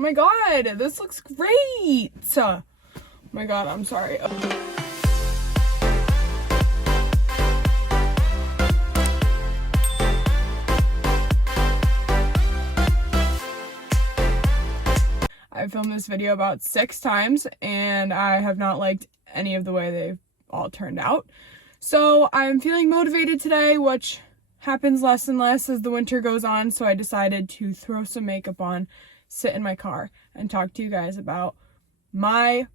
Oh my god, this looks great. Oh my god, I'm sorry. I filmed this video about 6 times and I have not liked any of the way they've all turned out. So I'm feeling motivated today, which happens less and less as the winter goes on. So I decided to throw some makeup on, sit in my car, and talk to you guys about my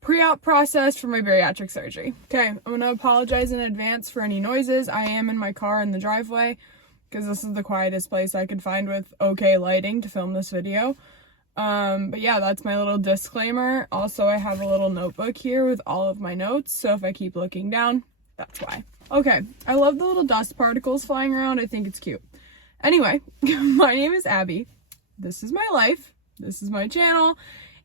pre-op process for my bariatric surgery. Okay, I'm going to apologize in advance for any noises. I am in my car in the driveway because this is the quietest place I could find with okay lighting to film this video. But yeah, that's my little disclaimer. Also, I have a little notebook here with all of my notes, so if I keep looking down, that's why. Okay, I love the little dust particles flying around. I think it's cute. Anyway, my name is Abby. This is my life. This is my channel.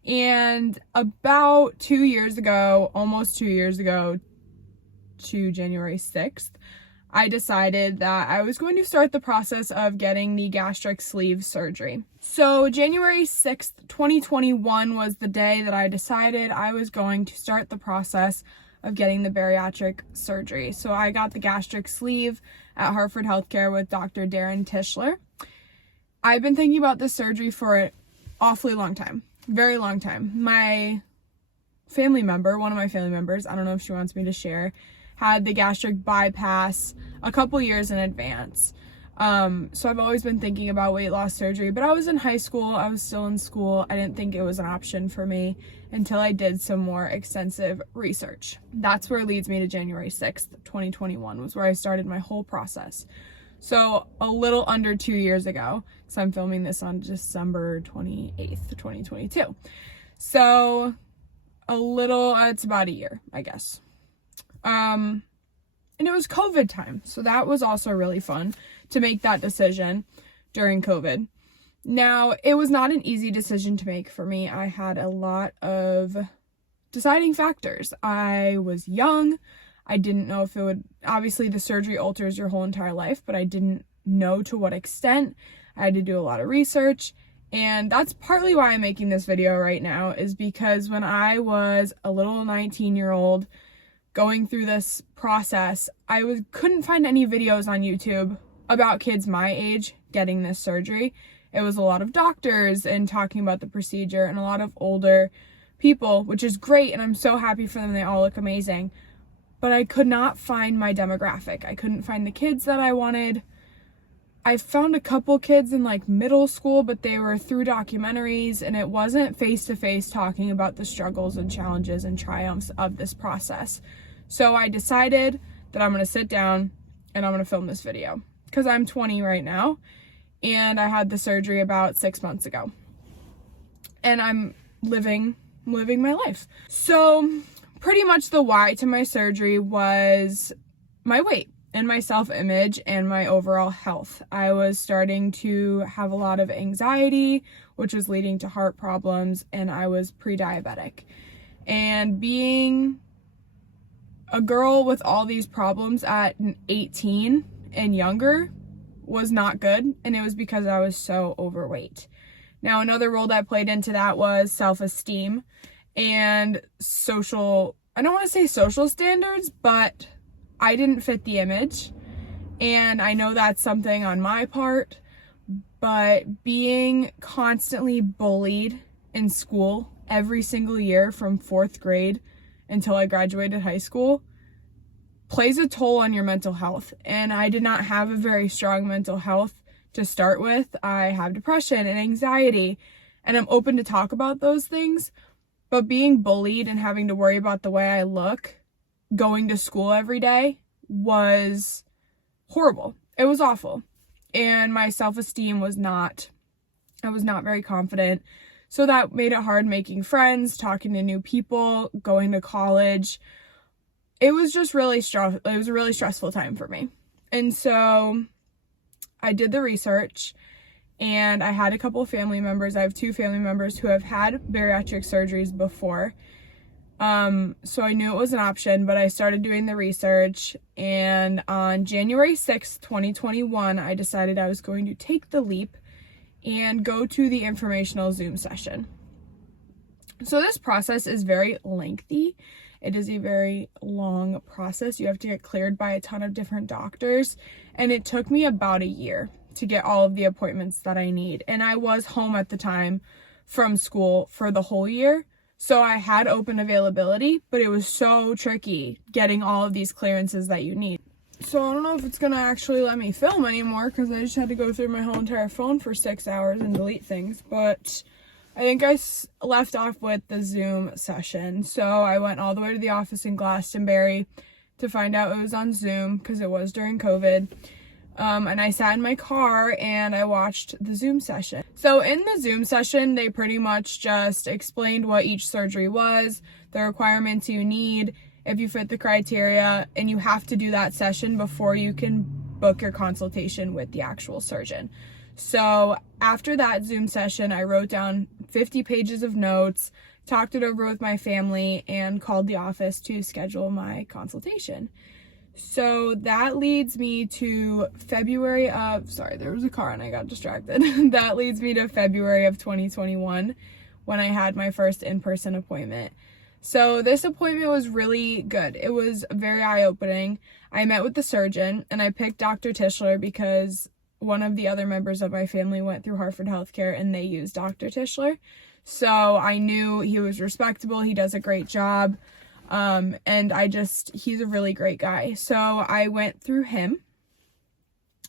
And about 2 years ago, almost 2 years ago, to January 6th, I decided that I was going to start the process of getting the gastric sleeve surgery. So January 6th, 2021 was the day that I decided I was going to start the process of getting the bariatric surgery. So I got the gastric sleeve at Hartford Healthcare with Dr. Darren Tischler. I've been thinking about this surgery for an awfully long time, very long time. My family member, one of my family members, I don't know if she wants me to share, had the gastric bypass a couple years in advance. So I've always been thinking about weight loss surgery, but I was in high school, I was still in school. I didn't think it was an option for me until I did some more extensive research. That's where it leads me to January 6th, 2021, was where I started my whole process. So a little under 2 years ago, because I'm filming this on December 28th, 2022. So it's about a year, I guess. And it was COVID time, so that was also really fun to make that decision during COVID. Now, it was not an easy decision to make for me. I had a lot of deciding factors. I was young. I didn't know if it would, obviously the surgery alters your whole entire life, but I didn't know to what extent. I had to do a lot of research, and that's partly why I'm making this video right now, is because when I was a little 19-year-old going through this process, I couldn't find any videos on YouTube about kids my age getting this surgery. It was a lot of doctors and talking about the procedure and a lot of older people, which is great, and I'm so happy for them. They all look amazing. But I could not find my demographic. I couldn't find the kids that I wanted. I found a couple kids in like middle school, but they were through documentaries, and it wasn't face-to-face talking about the struggles and challenges and triumphs of this process. So I decided that I'm going to sit down and I'm going to film this video because I'm 20 right now and I had the surgery about 6 months ago and I'm living my life. So pretty much the why to my surgery was my weight and my self-image and my overall health. I was starting to have a lot of anxiety, which was leading to heart problems, and I was pre-diabetic. And being a girl with all these problems at 18 and younger was not good, and it was because I was so overweight. Now, another role that played into that was self-esteem and social, I don't want to say social standards, but I didn't fit the image, and I know that's something on my part, but being constantly bullied in school every single year from 4th grade until I graduated high school plays a toll on your mental health. And I did not have a very strong mental health to start with. I have depression and anxiety, and I'm open to talk about those things, but being bullied and having to worry about the way I look going to school every day was horrible. It was awful. And my self-esteem was not, I was not very confident. So that made it hard making friends, talking to new people, going to college. It was just really stressful. It was a really stressful time for me. And so I did the research, and I had a couple of family members. I have 2 family members who have had bariatric surgeries before. So I knew it was an option, but I started doing the research, and on January 6th, 2021, I decided I was going to take the leap and go to the informational Zoom session. So this process is very lengthy. It is a very long process. You have to get cleared by a ton of different doctors, and it took me about a year to get all of the appointments that I need. And I was home at the time from school for the whole year, so I had open availability, but it was so tricky getting all of these clearances that you need. So I don't know if it's gonna actually let me film anymore because I just had to go through my whole entire phone for 6 hours and delete things, but I think I left off with the Zoom session. So I went all the way to the office in Glastonbury to find out it was on Zoom because it was during COVID. And I sat in my car and I watched the Zoom session. So in the Zoom session, they pretty much just explained what each surgery was, the requirements you need, if you fit the criteria, and you have to do that session before you can book your consultation with the actual surgeon. So after that Zoom session, I wrote down 50 pages of notes, talked it over with my family, and called the office to schedule my consultation. So that leads me to February of, sorry, there was a car and I got distracted. That leads me to February of 2021 when I had my first in-person appointment. So this appointment was really good. It was very eye-opening. I met with the surgeon and I picked Dr. Tischler because one of the other members of my family went through Hartford Healthcare and they used Dr. Tischler. So I knew he was respectable. He does a great job. And he's a really great guy. So I went through him,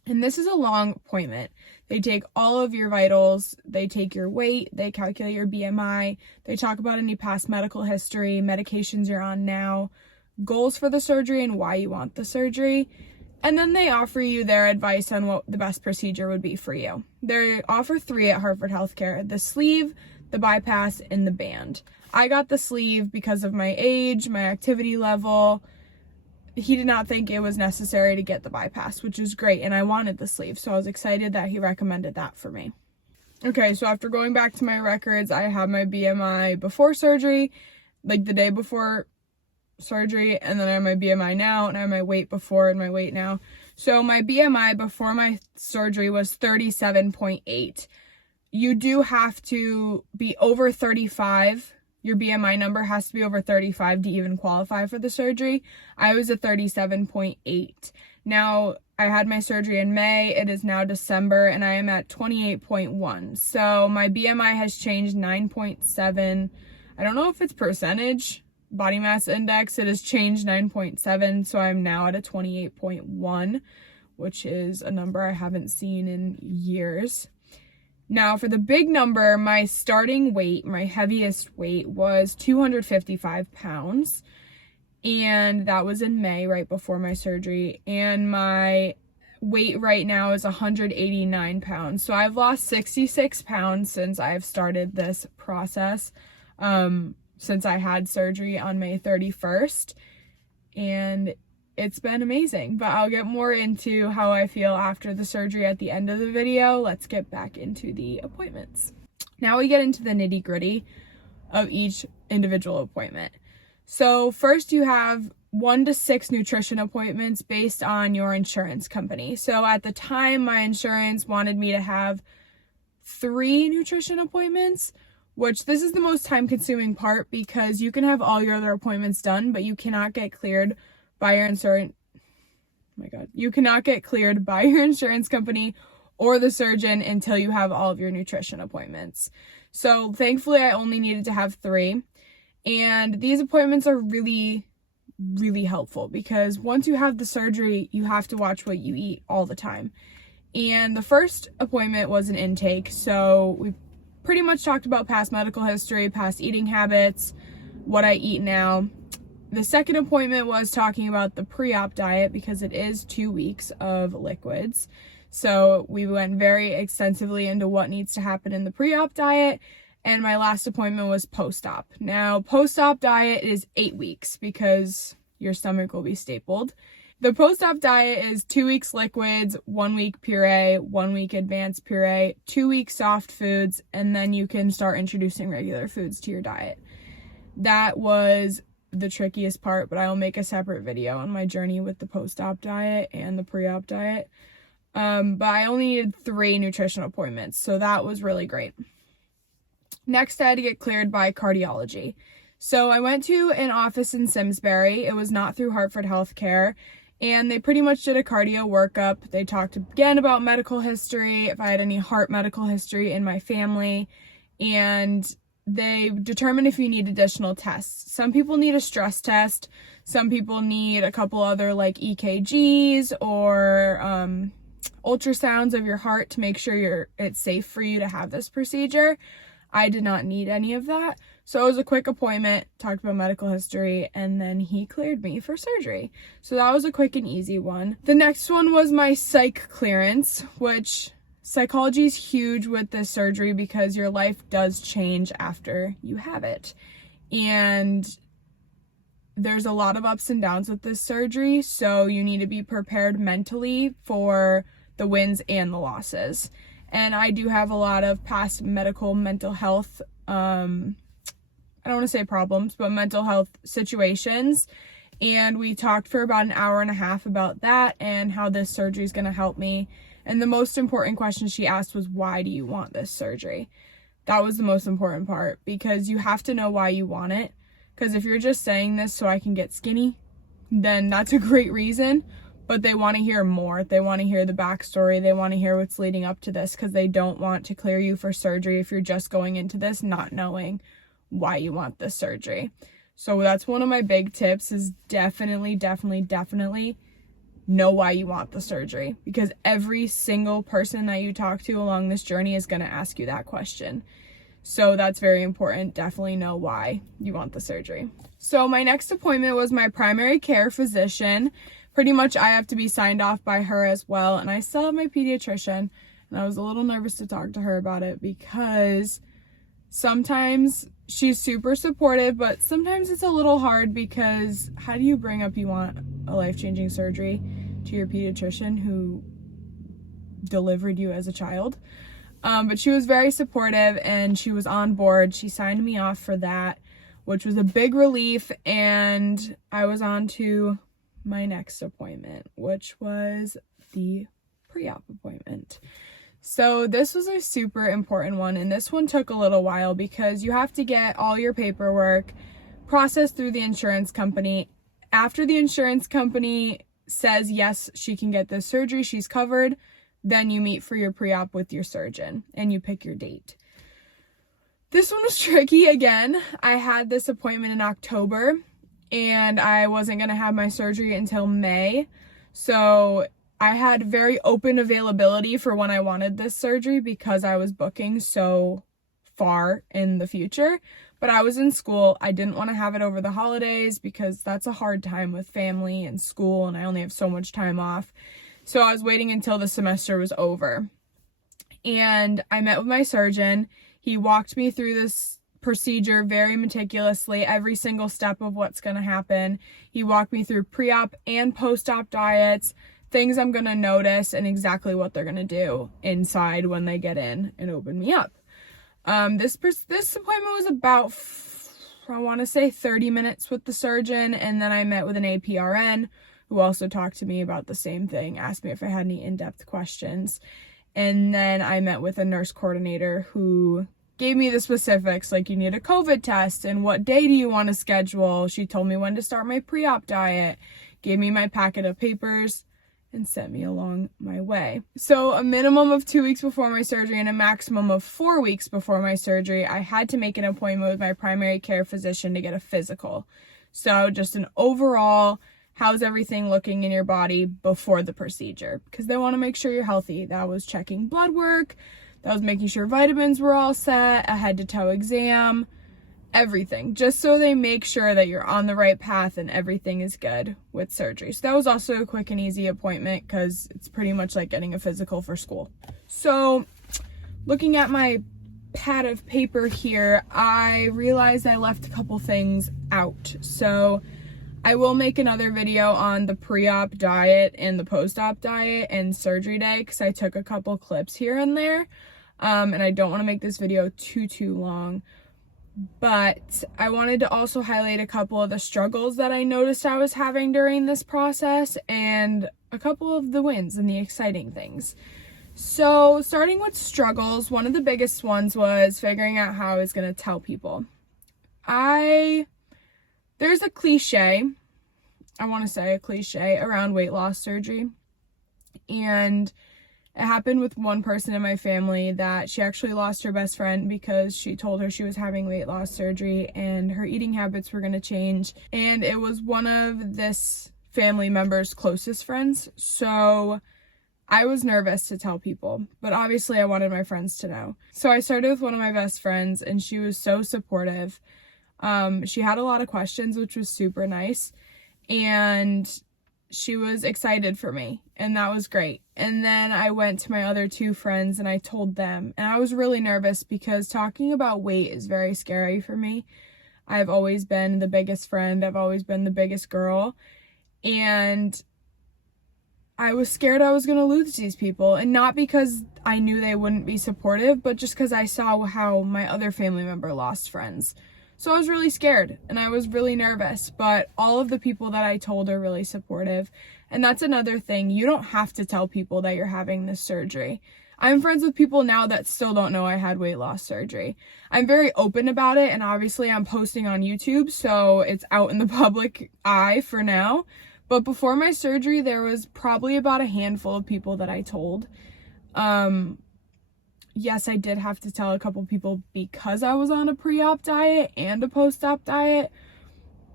and this is a long appointment. They take all of your vitals, they take your weight, they calculate your BMI, they talk about any past medical history, medications you're on now, goals for the surgery and why you want the surgery, and then they offer you their advice on what the best procedure would be for you. They offer 3 at Hartford Healthcare: the sleeve, the bypass, and the band. I got the sleeve because of my age, my activity level. He did not think it was necessary to get the bypass, which is great, and I wanted the sleeve, so I was excited that he recommended that for me. Okay, so after going back to my records, I have my BMI before surgery, like the day before surgery, and then I have my BMI now, and I have my weight before and my weight now. So my BMI before my surgery was 37.8. You do have to be over 35. Your BMI number has to be over 35 to even qualify for the surgery. I was at 37.8. Now, I had my surgery in May. It is now December, and I am at 28.1. So my BMI has changed 9.7. I don't know if it's percentage. Body mass index, it has changed 9.7. So I'm now at a 28.1, which is a number I haven't seen in years. Now, for the big number, my starting weight, my heaviest weight, was 255 pounds. And that was in May, right before my surgery. And my weight right now is 189 pounds. So I've lost 66 pounds since I've started this process, since I had surgery on May 31st. And it's been amazing, but I'll get more into how I feel after the surgery at the end of the video. Let's get back into the appointments. Now we get into the nitty-gritty of each individual appointment. So first you have 1 to 6 nutrition appointments based on your insurance company. So at the time, my insurance wanted me to have 3 nutrition appointments, which this is the most time-consuming part because you can have all your other appointments done, but you cannot get cleared by your insurance. Oh my God. You cannot get cleared by your insurance company or the surgeon until you have all of your nutrition appointments. So thankfully, I only needed to have 3. And these appointments are really, really helpful because once you have the surgery, you have to watch what you eat all the time. And the first appointment was an intake. So we pretty much talked about past medical history, past eating habits, what I eat now. The second appointment was talking about the pre-op diet because it is 2 weeks of liquids. So we went very extensively into what needs to happen in the pre-op diet. And my last appointment was post-op. Now, post-op diet is 8 weeks because your stomach will be stapled. The post-op diet is 2 weeks liquids, 1 week puree, 1 week advanced puree, 2 weeks soft foods, and then you can start introducing regular foods to your diet. That was the trickiest part, but I will make a separate video on my journey with the post-op diet and the pre-op diet. But I only needed 3 nutrition appointments, so that was really great. Next, I had to get cleared by cardiology. So I went to an office in Simsbury. It was not through Hartford Healthcare. And they pretty much did a cardio workup. They talked again about medical history, if I had any heart medical history in my family. And they determined if you need additional tests. Some people need a stress test. Some people need a couple other like EKGs or ultrasounds of your heart to make sure it's safe for you to have this procedure. I did not need any of that. So it was a quick appointment, talked about medical history, and then he cleared me for surgery. So that was a quick and easy one. The next one was my psych clearance, which psychology is huge with this surgery because your life does change after you have it. And there's a lot of ups and downs with this surgery, so you need to be prepared mentally for the wins and the losses. And I do have a lot of past mental health, I don't want to say problems, but mental health situations. And we talked for about an hour and a half about that and how this surgery is going to help me. And the most important question she asked was, why do you want this surgery? That was the most important part, because you have to know why you want it. Because if you're just saying this so I can get skinny, then that's a great reason. But they want to hear more. They want to hear the backstory. They want to hear what's leading up to this, because they don't want to clear you for surgery if you're just going into this not knowing why you want this surgery. So that's one of my big tips, is definitely know why you want the surgery, because every single person that you talk to along this journey is going to ask you that question. So that's very important. Definitely know why you want the surgery. So my next appointment was my primary care physician. Pretty much I have to be signed off by her as well. And I still have my pediatrician. And I was a little nervous to talk to her about it, because sometimes she's super supportive, but sometimes it's a little hard, because how do you bring up you want a life-changing surgery to your pediatrician who delivered you as a child? But she was very supportive and she was on board. She signed me off for that, which was a big relief. And I was on to my next appointment, which was the pre-op appointment. So this was a super important one, and this one took a little while because you have to get all your paperwork processed through the insurance company. After the insurance company says yes, she can get this surgery, she's covered, then you meet for your pre-op with your surgeon and you pick your date. This one was tricky again. I had this appointment in October and I wasn't going to have my surgery until May. So I had very open availability for when I wanted this surgery because I was booking so far in the future. But I was in school. I didn't want to have it over the holidays because that's a hard time with family and school, and I only have so much time off. So I was waiting until the semester was over. And I met with my surgeon. He walked me through this procedure very meticulously, every single step of what's going to happen. He walked me through pre-op and post-op diets, things I'm going to notice, and exactly what they're going to do inside when they get in and open me up. This appointment was about, I want to say 30 minutes with the surgeon, and then I met with an APRN who also talked to me about the same thing, asked me if I had any in-depth questions. And then I met with a nurse coordinator who gave me the specifics, like you need a COVID test and what day do you want to schedule. She told me when to start my pre-op diet, gave me my packet of papers, and sent me along my way. So a minimum of 2 weeks before my surgery and a maximum of 4 weeks before my surgery, I had to make an appointment with my primary care physician to get a physical. So just an overall, how's everything looking in your body before the procedure? Because they want to make sure you're healthy. That was checking blood work. That was making sure vitamins were all set, a head-to-toe exam, everything. Just so they make sure that you're on the right path and everything is good with surgery. So that was also a quick and easy appointment because it's pretty much like getting a physical for school. So looking at my pad of paper here, I realized I left a couple things out. So I will make another video on the pre-op diet and the post-op diet and surgery day because I took a couple clips here and there. And I don't want to make this video too long. But I wanted to also highlight a couple of the struggles that I noticed I was having during this process and a couple of the wins and the exciting things. So starting with struggles, one of the biggest ones was figuring out how I was going to tell people. There's a cliche, I want to say a cliche around weight loss surgery. And it happened with one person in my family that she actually lost her best friend because she told her she was having weight loss surgery and her eating habits were going to change. And it was one of this family member's closest friends. So I was nervous to tell people, but obviously I wanted my friends to know. So I started with one of my best friends and she was so supportive. She had a lot of questions, which was super nice. And she was excited for me, and that was great. And then I went to my other two friends and I told them, and I was really nervous because talking about weight is very scary for me. I've always been the biggest friend. I've always been the biggest girl. And I was scared I was going to lose these people. And not because I knew they wouldn't be supportive, but just because I saw how my other family member lost friends. So I was really scared and I was really nervous, but all of the people that I told are really supportive. And that's another thing. You don't have to tell people that you're having this surgery. I'm friends with people now that still don't know I had weight loss surgery. I'm very open about it, and obviously I'm posting on YouTube, so it's out in the public eye for now. But before my surgery, there was probably about a handful of people that I told. Yes, I did have to tell a couple people because I was on a pre-op diet and a post-op diet,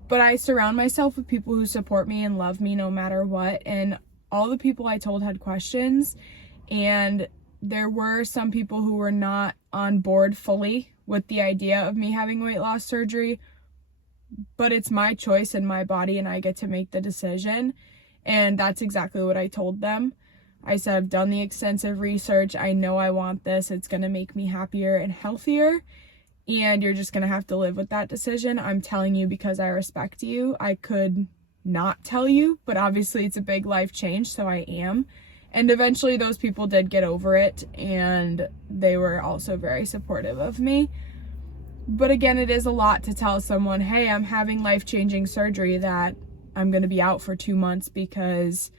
but I surround myself with people who support me and love me no matter what. And all the people I told had questions, and there were some people who were not on board fully with the idea of me having weight loss surgery, but it's my choice and my body, and I get to make the decision. And that's exactly what I told them. I said, I've done the extensive research. I know I want this. It's going to make me happier and healthier. And you're just going to have to live with that decision. I'm telling you because I respect you. I could not tell you, but obviously it's a big life change, so I am. And eventually those people did get over it, and they were also very supportive of me. But again, it is a lot to tell someone, hey, I'm having life-changing surgery that I'm going to be out for 2 months because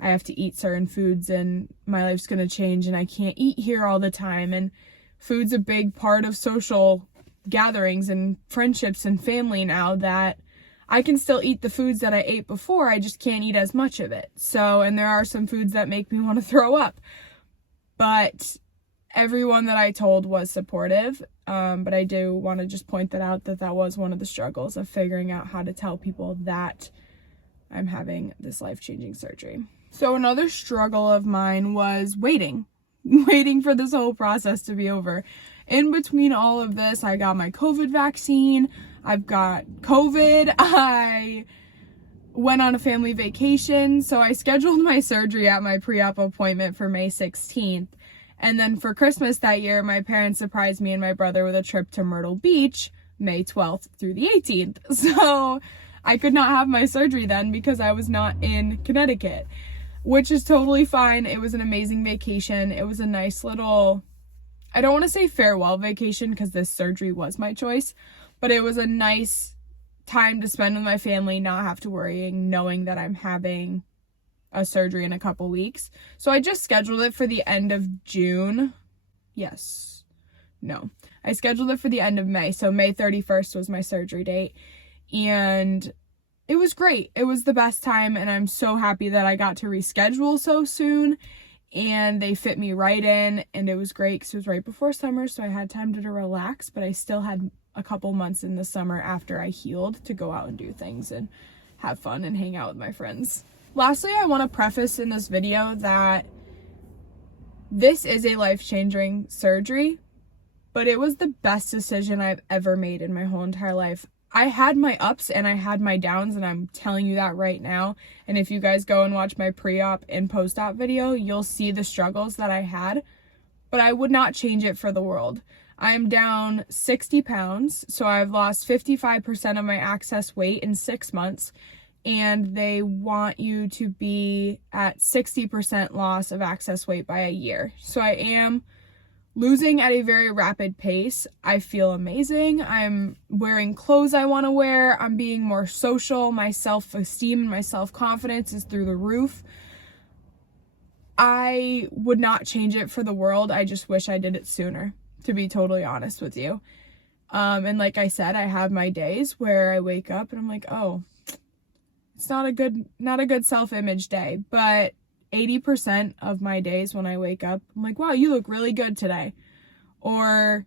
I have to eat certain foods and my life's going to change and I can't eat here all the time. And food's a big part of social gatherings and friendships and family now, that I can still eat the foods that I ate before. I just can't eat as much of it. So, and there are some foods that make me want to throw up. But everyone that I told was supportive. But I do want to just point that out, that was one of the struggles of figuring out how to tell people that I'm having this life-changing surgery. So another struggle of mine was waiting for this whole process to be over. In between all of this, I got my COVID vaccine. I've got COVID. I went on a family vacation. So I scheduled my surgery at my pre-op appointment for May 16th. And then for Christmas that year, my parents surprised me and my brother with a trip to Myrtle Beach, May 12th through the 18th. So I could not have my surgery then because I was not in Connecticut, which is totally fine. It was an amazing vacation. It was a nice little, I don't want to say farewell vacation because this surgery was my choice, but it was a nice time to spend with my family, not have to worry, knowing that I'm having a surgery in a couple weeks. So I just scheduled it for the end of June. I scheduled it for the end of May. So May 31st was my surgery date. And it was great. It was the best time, and I'm so happy that I got to reschedule so soon, and they fit me right in, and it was great because it was right before summer, so I had time to relax, but I still had a couple months in the summer after I healed to go out and do things and have fun and hang out with my friends. Lastly, I want to preface in this video that this is a life-changing surgery, but it was the best decision I've ever made in my whole entire life. I had my ups and I had my downs, and I'm telling you that right now. And if you guys go and watch my pre-op and post-op video, you'll see the struggles that I had, but I would not change it for the world. I'm down 60 pounds, so I've lost 55% of my excess weight in 6 months, and they want you to be at 60% loss of excess weight by a year. So I am losing at a very rapid pace. I feel amazing. I'm wearing clothes I want to wear. I'm being more social. My self-esteem and my self-confidence is through the roof. I would not change it for the world. I just wish I did it sooner, to be totally honest with you. And like I said, I have my days where I wake up and I'm like, oh, it's not a good self-image day. But 80% of my days when I wake up, I'm like, wow, you look really good today. Or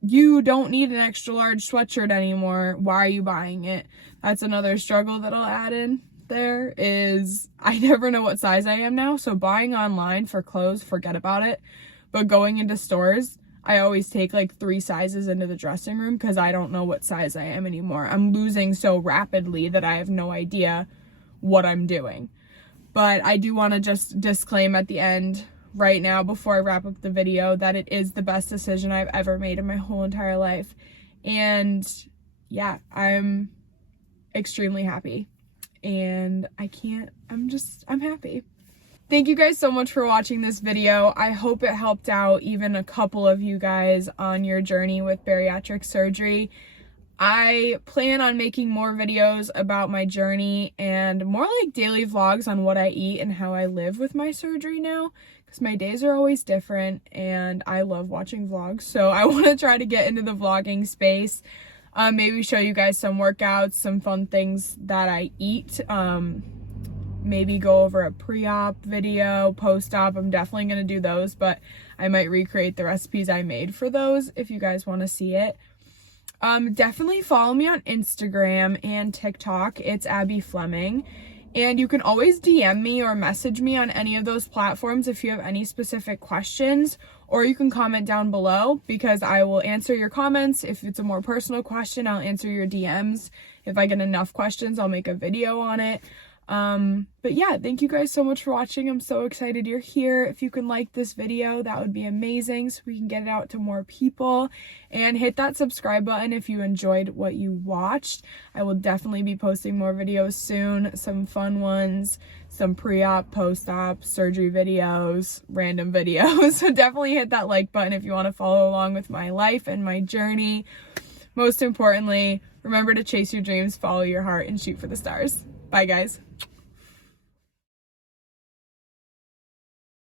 you don't need an extra large sweatshirt anymore. Why are you buying it? That's another struggle that I'll add in there is I never know what size I am now. So buying online for clothes, forget about it. But going into stores, I always take like 3 sizes into the dressing room because I don't know what size I am anymore. I'm losing so rapidly that I have no idea what I'm doing. But I do want to just disclaim at the end right now before I wrap up the video that it is the best decision I've ever made in my whole entire life. And yeah, I'm extremely happy. And I'm happy. Thank you guys so much for watching this video. I hope it helped out even a couple of you guys on your journey with bariatric surgery. I plan on making more videos about my journey and more like daily vlogs on what I eat and how I live with my surgery now, because my days are always different and I love watching vlogs. So I want to try to get into the vlogging space. Maybe show you guys some workouts, some fun things that I eat. Maybe go over a pre-op video, post-op. I'm definitely going to do those, but I might recreate the recipes I made for those if you guys want to see it. Definitely follow me on Instagram and TikTok. It's Abbi Fleming. And you can always DM me or message me on any of those platforms if you have any specific questions, or you can comment down below because I will answer your comments. If it's a more personal question, I'll answer your DMs. If I get enough questions, I'll make a video on it. But yeah, thank you guys so much for watching. I'm so excited you're here. If you can like this video, that would be amazing so we can get it out to more people, and hit that subscribe button if you enjoyed what you watched. I will definitely be posting more videos soon, some fun ones, some pre-op, post-op, surgery videos, random videos. So definitely hit that like button if you want to follow along with my life and my journey. Most importantly, remember to chase your dreams, follow your heart, and shoot for the stars. Bye guys.